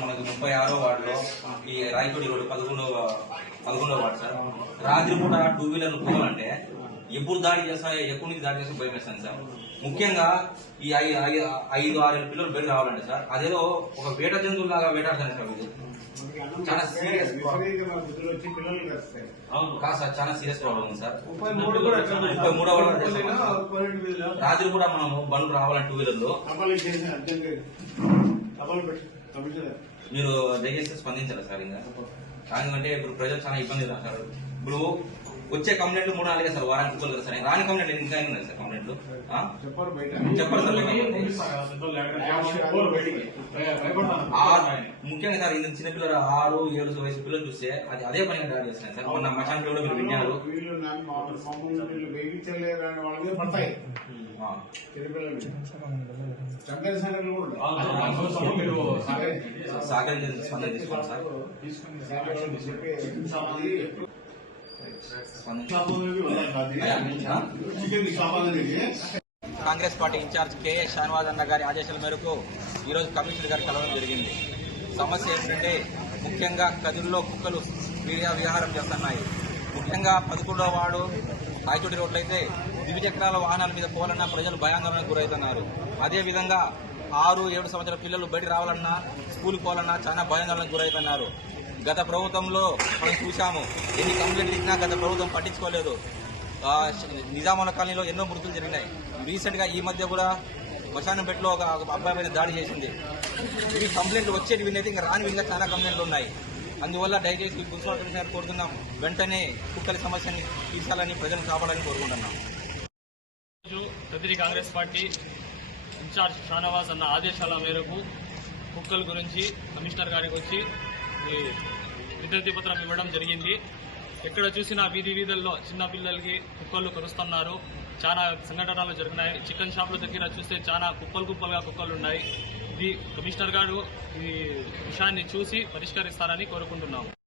మనకి ముప్పై ఆరో వార్డులో ఈ రాయచోటి రోడ్డు పదకొండవ పదకొండవ వార్డు సార్. రాత్రి పూట టూ వీలర్లు పోవాలంటే ఎప్పుడు దాడి చేస్తాయో ఎక్కడి నుంచి దాడి చేస్తే భయం వేస్తాను సార్. ముఖ్యంగా ఈ ఐదు ఆరు పిల్లలు బయట రావాలంటే సార్ అదేదో ఒక వేట జంతువులాగా వేటాడతాను సార్ ఇది చాలా సీరియస్ కలుస్తాయి కాదు సార్ చాలా సీరియస్ ప్రాబ్లం ఉంది సార్. ముప్పై మూడు చేస్తాం సార్. రాత్రి కూడా మనం బండ్లు రావాలంటే టూ వీలర్లు. మీరు దయచేసి స్పందించాలి సార్ ఇంకా? ఎందుకంటే ఇప్పుడు ప్రజలు చాలా ఇబ్బంది సార్ ఇప్పుడు వచ్చే కంప్లైంట్లు మూడు నాలుగే సార్ వారానికి కుక్కలు కదా సార్. రాని కంప్లైంట్ ఇంకా ఉన్నాయి సార్ కంప్లైంట్లు చెప్పండి సార్ ముఖ్యంగా సార్ ఇంత చిన్న పిల్లలు ఆరు ఏడు వయసు పిల్లలు చూస్తే అది అదే పనిగా దాడి చేస్తున్నాయి సార్. మొన్న మశాంతిలో కూడా మీరు విన్నారు. చిన్నపిల్లలు. సహకరించి స్పందన తీసుకోండి సార్ సరే, చెప్పి Congress party in-charge KA Shanawaz అన్న గారి ఆదేశాల మేరకు ఈరోజు కమిషనర్ గారు కలవడం జరిగింది. సమస్య ఏంటంటే ముఖ్యంగా కదిరిలో కుక్కలు విహారం చేస్తున్నాయి. ముఖ్యంగా పదకొండో వాడు రాయచోటి రోడ్లు అయితే ద్విచక్రాల వాహనాల మీద పోవాలన్నా ప్రజలు భయాందోళనకు గురవుతున్నారు అదేవిధంగా ఆరు ఏడు సంవత్సరాల పిల్లలు బయట రావాలన్నా స్కూల్కి పోవాలన్నా చాలా భయాందోళనకు గురవుతున్నారు గత ప్రభుత్వంలో మనం చూసాము ఎన్ని కంప్లైంట్లు ఇచ్చినా గత ప్రభుత్వం పట్టించుకోలేదు. నిజామాల కాలనీలో ఎన్నో మృతులు జరిగినాయి. రీసెంట్గా ఈ మధ్య కూడా శ్మశానంపేటలో ఒక ఒక అబ్బాయి మీద దాడి చేసింది. ఇవి కంప్లైంట్లు వచ్చేటి వినైతే ఇంకా రాని విధంగా చాలా కంప్లైంట్లు ఉన్నాయి. అందువల్ల దయచేసి మున్సిపల్ కమిషనర్ కోరుతున్నాం వెంటనే కుక్కల సమస్యని తీర్చాలని ప్రజలను కాపాడాలని కోరుకుంటున్నాం. రోజు కాంగ్రెస్ పార్టీ ఇన్ఛార్జ్ షానవాస్ అన్న ఆదేశాల మేరకు కుక్కల గురించి కమిషనర్ గారికి వచ్చి విద్యుత్ పత్రం ఇవ్వడం జరిగింది. ఎక్కడ చూసినా వీధి వీధుల్లో చిన్న పిల్లలకి కుక్కలు కరుస్తున్నారు. చాలా సంఘటనలు జరిగినాయి. చికెన్ షాపుల దగ్గర చూస్తే చాలా కుప్పలు కుప్పలుగా కుక్కలు ఉన్నాయి. ఇది కమిషనర్ గారు ఈ విషయాన్ని చూసి పరిష్కరిస్తారని కోరుకుంటున్నాము